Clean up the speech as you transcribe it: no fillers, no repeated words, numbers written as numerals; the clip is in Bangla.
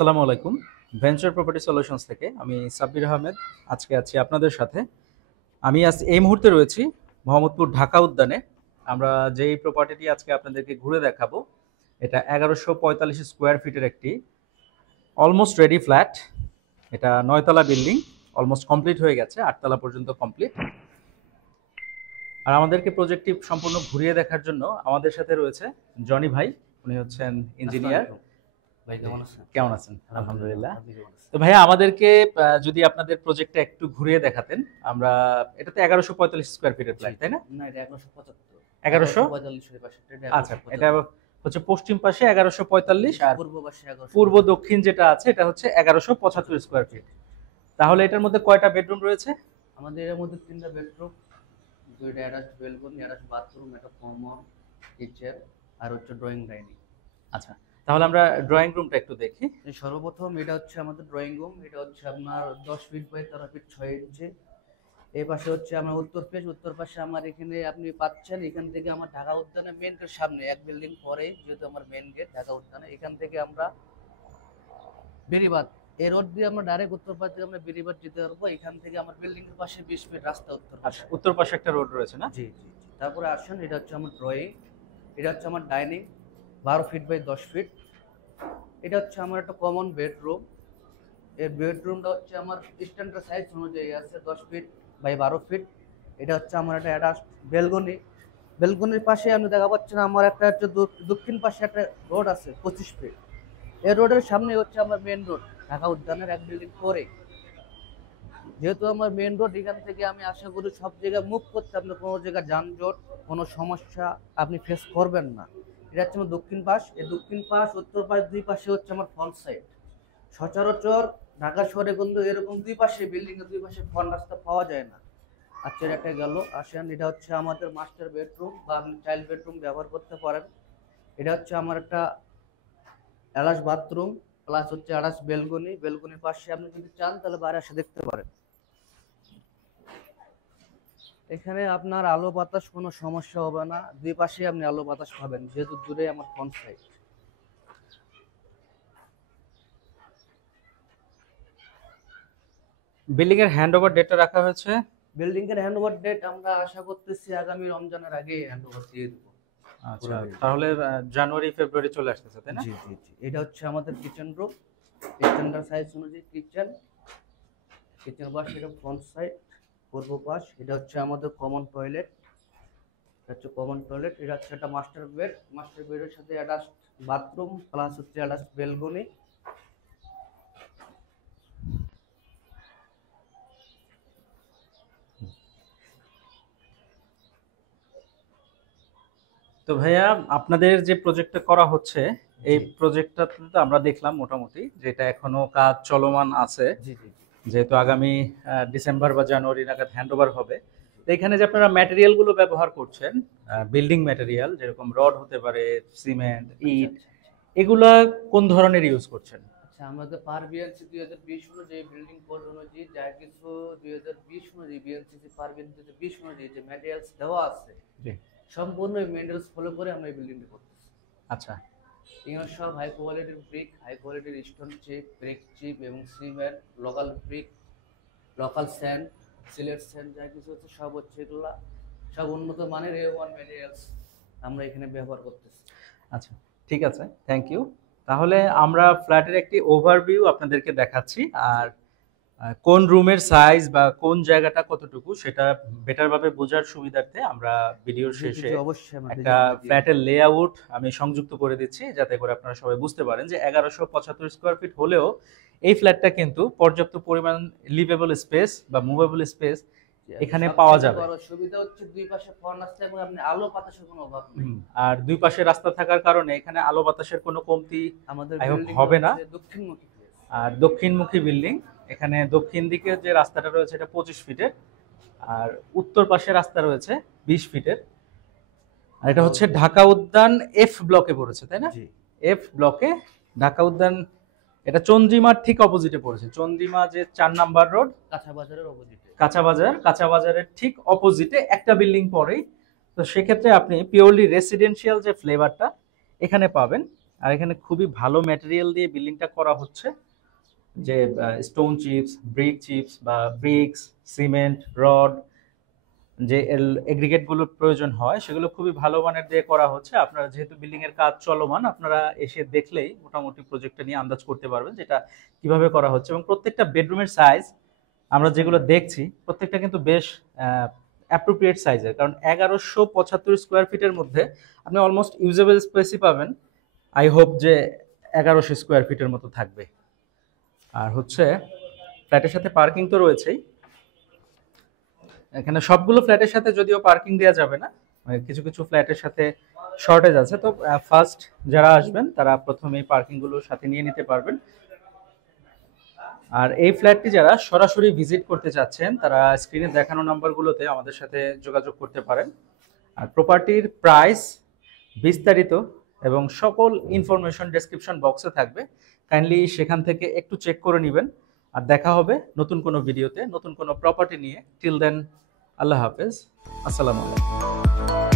আসসালামু আলাইকুম। ভেঞ্চার প্রপার্টি সলিউশনস থেকে আমি সাব্বির আহমেদ আজকে আছি আপনাদের সাথে। আমি আজ এই মুহূর্তে রয়েছি মোহাম্মদপুর ঢাকা উদ্যানে। আমরা যেই প্রপার্টিটি আজকে আপনাদেরকে ঘুরে দেখাবো, এটা 1145 স্কোয়ার ফিটের একটি অলমোস্ট রেডি ফ্ল্যাট। এটা 9তলা বিল্ডিং, অলমোস্ট কমপ্লিট হয়ে গেছে, 8তলা পর্যন্ত কমপ্লিট। আর আমাদেরকে প্রজেক্টটি সম্পূর্ণ ঘুরিয়ে দেখার জন্য আমাদের সাথে রয়েছে জনি ভাই। উনি হচ্ছেন ইঞ্জিনিয়ার। ভাই কেমন আছেন? কেমন আছেন? আলহামদুলিল্লাহ। আপনি কেমন আছেন? তো ভাইয়া আমাদেরকে যদি আপনাদের প্রজেক্টটা একটু ঘুরিয়ে দেখাতেন। আমরা এটাতে 1145 স্কোয়ার ফিটের ফ্ল্যাট, তাই না? না, এটা 1175। 1145 এর পাশে এটা আচ্ছা, এটা হচ্ছে পশ্চিম পাশে 1145 আর পূর্ব পাশে 1100। পূর্ব দক্ষিণ যেটা আছে এটা হচ্ছে 1175 স্কোয়ার ফিট। তাহলে এটার মধ্যে কয়টা বেডরুম রয়েছে? আমাদের এর মধ্যে 3টা বেডরুম, 2টা অ্যাটাচ বেলকনি, অ্যাটাচ বাথরুম, একটা কমন কিচেন আর হচ্ছে ড্রয়িং ডাইনিং। আচ্ছা, তাহলে আমরা ড্রয়িং রুমটা একটু দেখি। সর্বপ্রথম এটা হচ্ছে আমাদের ড্রয়িং রুম। এটা হচ্ছে আপনার 10 ফিট বাই 13 ফিট 6 ইঞ্চি। এই পাশে হচ্ছে আমার উত্তর পাশে আমার এখানে আপনি পাচ্ছেন, এখান থেকে আমার ঢাকা উদ্যানের মেন গেট সামনে এক বিল্ডিং পরে, যেহেতু আমার মেন গেট ঢাকা উদ্যানে, এখান থেকে আমরা বেরিবাদ এই রোড দিয়ে আমরা ডাইরেক্ট উত্তর পাশ দিয়ে আমরা বেরিবাদ যেতে পারবো। এখান থেকে আমার বিল্ডিং এর পাশে 20 ফিট রাস্তা উত্তর আচ্ছা, পাশে। উত্তর পাশে একটা রোড রয়েছে না? জি জি জি। তারপরে আসেন, এটা হচ্ছে আমার ড্রয়িং, এটা হচ্ছে আমার ডাইনিং 12 ফিট বাই 10 ফিট। এটা হচ্ছে আমার একটা কমন বেডরুম। এই বেডরুমটা হচ্ছে আমার স্ট্যান্ডার্ড সাইজ অনুযায়ী আছে 10 ফিট বাই 12 ফিট। এটা হচ্ছে আমার একটা অ্যাটাচ বেলকনি। বেলকনির পাশে আপনি দেখা পাচ্ছেন আমার একটা হচ্ছে দক্ষিণ পাশে একটা রোড আছে 25 ফিট। এই রোডের সামনে হচ্ছে আমার মেন রোড ঢাকা উদ্যানের এক বিল্ডিং পরে। যেহেতু আমার মেন রোড, এখান থেকে আমি আশা করি সব জায়গায় মুভ করতে আপনি কোনো জায়গায় যানজট কোনো সমস্যা আপনি ফেস করবেন না। এটা হচ্ছে আমার দক্ষিণ পাশ। এই দক্ষিণ পাশ উত্তর পাশ দুই পাশে হচ্ছে আমার ফ্রন্ট সাইড। সচরাচর ঢাকা শহরে কিন্তু এরকম দুই পাশে বিল্ডিং এর দুই পাশে ফ্রন্ট রাস্তা পাওয়া যায় না। আচ্ছা, এটা গেল। আসেন, এটা হচ্ছে আমাদের মাস্টার বেডরুম বা আপনি চাইল্ড বেডরুম ব্যবহার করতে পারেন। এটা হচ্ছে আমার একটা অ্যাটাচ বাথরুম প্লাস হচ্ছে অ্যাটাচ বেলকনি। বেলকনির পাশে আপনি যদি চান তাহলে বাইরে এসে দেখতে পারেন। এখানে আপনার আলো বাতাস কোনো সমস্যা হবে না, দুই পাশে আপনি আলো বাতাস পাবেন, যেহেতু দূরে আমার ফ্রন্ট সাইড। বিল্ডিং এর হ্যান্ড ওভার ডেটটা রাখা হয়েছে? বিল্ডিং এর হ্যান্ডওভার ডেট আমরা আশা করতেছি আগামী রমজানের আগে হ্যান্ডওভার দিয়ে দেব। আচ্ছা, তাহলে জানুয়ারি ফেব্রুয়ারি চলে আসতেছে, তাই না? জি জি জি। এটা হচ্ছে আমাদের কিচেন রুম, স্ট্যান্ডার্ড সাইজ অনুযায়ী কিচেন। কিচেন পাশ এটা ফ্রন্ট সাইড পূর্ব পাশ। এটা হচ্ছে আমাদের কমন টয়লেট। এটা হচ্ছে কমন টয়লেট। এটা হচ্ছে একটা মাস্টার বেড। মাস্টার বেডের সাথে অ্যাটাচ বাথরুম প্লাস হচ্ছে অ্যাটাচ বেলকনি। তো ভাইয়া, আপনাদের যে প্রজেক্টটা করা হচ্ছে, এই জি প্রজেক্টটাতে তো আমরা দেখলাম মোটামুটি যেটা এখনো কাজ চলমান আছে, জি জি জি। যেহেতু আগামী ডিসেম্বর বা জানুয়ারি নাগাদ হ্যান্ড ওভার হবে। তো এখানে যে আপনারা ম্যাটেরিয়াল গুলো ব্যবহার করছেন, বিল্ডিং ম্যাটেরিয়াল যেরকম রড হতে পারে, সিমেন্ট, ইট, এগুলা কোন ধরনের ইউজ করছেন? আচ্ছা, আমাদের পার বিএনসি 2020 অনুযায়ী বিল্ডিং কোড অনুযায়ী যা কিছু 2020 অনুযায়ী বিএনসিসি পার বিএনসি 2020 অনুযায়ী যে ম্যাটেরিয়ালস দেওয়া আছে, জি। সম্পূর্ণ এই ম্যাটেরিয়ালস ফলো করে আমরা এই বিল্ডিংটা করতেছি। আচ্ছা। এখানে সব হাই কোয়ালিটির ব্রিক, হাই কোয়ালিটির স্টোন চিপ, ব্রিক চিপ এবং cement, local brick, local sand, Sylhet sand, যা কিছু হচ্ছে সব হচ্ছে এগুলা সব উন্নত মানের A1 ম্যাটেরিয়ালস আমরা এখানে ব্যবহার করতেছি। আচ্ছা, ঠিক আছে, থ্যাংক ইউ। তাহলে আমরা ফ্ল্যাটের একটি ওভারভিউ আপনাদেরকে দেখাচ্ছি, আর কোন রুমের সাইজ বা কোন জায়গাটা কতটুকু সেটা বেটার ভাবে বোঝার সুবিধার্থে আমরা ভিডিওর শেষে অবশ্যই একটা ফ্ল্যাটের লেআউট আমি সংযুক্ত করে দিচ্ছি, যাতে করে আপনারা সবাই বুঝতে পারেন যে 1175 স্কোয়ার ফিট হলেও এই ফ্ল্যাটটা কিন্তু পর্যাপ্ত পরিমাণ লিভেবল স্পেস বা মুভেবল স্পেস এখানে পাওয়া যাবে। বড় সুবিধা হচ্ছে দুই পাশে ফ্রন্ট রাস্তা এবং আপনি আলো বাতাসের কোনো অভাব নেই। আর দুই পাশে রাস্তা থাকার কারণে এখানে আলো বাতাসের কোনো কমতি আমাদের I hope বিল্ডিং হবে না। দক্ষিণমুখী ফেস। আর দক্ষিণমুখী বিল্ডিং, এখানে দক্ষিণ দিকে যে রাস্তাটা রয়েছে এটা 25 ফিটের, আর উত্তর পাশে রাস্তা রয়েছে 20 ফিটের। আর এটা হচ্ছে ঢাকা উদ্যান এফ ব্লকে পড়েছে, তাই না? জি। এফ ব্লকে ঢাকা উদ্যান। এটা চন্দ্রিমার ঠিক অপোজিটে পড়েছে। চন্দ্রিমা যে 4 নাম্বার রোড, কাঁচা বাজারের অপোজিটে। কাঁচা বাজারের ঠিক অপোজিটে একটা বিল্ডিং পরেই। তো সেক্ষেত্রে আপনি পিওরলি রেসিডেন্সিয়াল যে ফ্লেভারটা এখানে পাবেন। আর এখানে খুবই ভালো ম্যাটেরিয়াল দিয়ে বিল্ডিংটা করা হচ্ছে, যে স্টোন চিপস, ব্রিক চিপস বা ব্রিক্স, সিমেন্ট, রড, যে এগ্রিগেট গুলোর প্রয়োজন হয় সেগুলো খুবই ভালো মানের দিয়ে করা হচ্ছে। আপনারা যেহেতু বিল্ডিং এর কাজ চলমান, আপনারা এসে দেখলেই মোটামুটি প্রজেক্টটা নিয়ে আন্দাজ করতে পারবেন যেটা কিভাবে করা হচ্ছে। এবং প্রত্যেকটা বেডরুমের সাইজ আমরা যেগুলো দেখছি প্রত্যেকটা কিন্তু বেশ অ্যাপ্রোপ্রিয়েট সাইজের, কারণ 1175 স্কোয়ার ফিটের মধ্যে আপনি অলমোস্ট ইউজেবল স্পেসই পাবেন। আই হোপ যে 1100 স্কোয়ার ফিটের মতো থাকবে। আর হচ্ছে ফ্ল্যাটের সাথে পার্কিং তো রয়েছেই। এখানে সবগুলো ফ্ল্যাটের সাথে যদিও পার্কিং দেওয়া যাবে না, কিছু কিছু ফ্ল্যাটের সাথে শর্টেজ আছে। তো ফার্স্ট যারা আসবেন তারা প্রথমেই পার্কিং গুলো সাথে নিয়ে নিতে পারবেন। আর এই ফ্ল্যাটটি যারা সরাসরি ভিজিট করতে চাচ্ছেন তারা স্ক্রিনে দেখানো নাম্বারগুলোতে আমাদের সাথে যোগাযোগ করতে পারেন। আর প্রপার্টির প্রাইস, বিস্তারিত এবং সকল ইনফরমেশন ডেসক্রিপশন বক্সে থাকবে, কাইন্ডলি সেখান থেকে একটু চেক করে নেবেন। আর দেখা হবে নতুন কোনো ভিডিওতে নতুন কোনো প্রপার্টি নিয়ে। টিল দেন, আল্লাহ হাফেজ, আসসালামু আলাইকুম।